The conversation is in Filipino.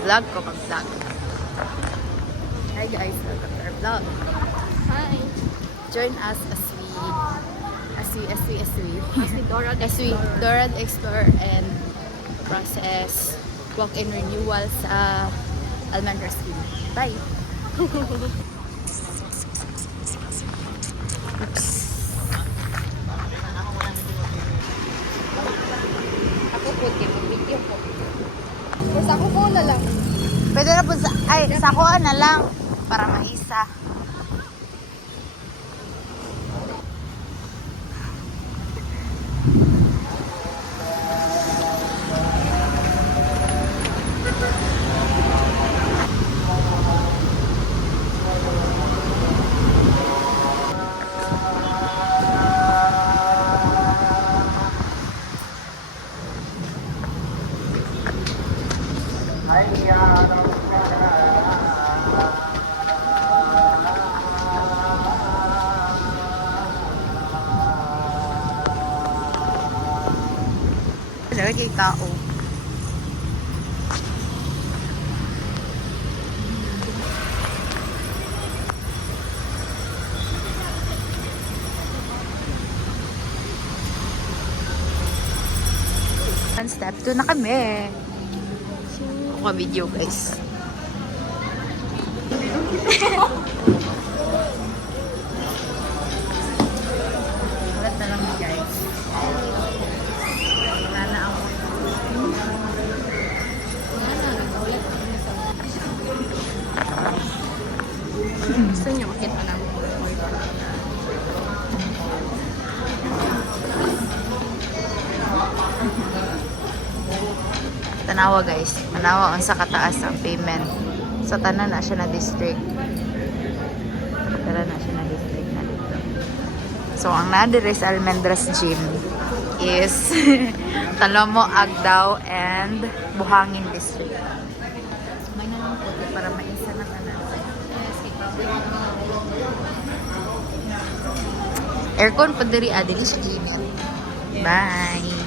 Vlog ko mag-vlog. Hi guys, welcome to our vlog. Hi. Join us as we Dora Dora the Explorer and process walk-in renewal sa Almendra Scheme. Bye! Oops. Ako po, video po. Basta ako po na lang. Pwede na po sa... Ay, sa kuha na lang. Para maisa. Lagi kay tao. One step, 2 na kami. Ako video guys. Ulat na lang guys. Wala na ako. Gusto niyo makita namin. Tanawa guys. Tanawa ang sa kataas ang payment. Sa tanan na siya na district. Tara na siya na district na dito. So ang nadire sa Almendras Gym is Talomo, Agdao, and Buhangin District. May nalang po para maisa na kanan. Aircon pa diri adili sa gym. Bye!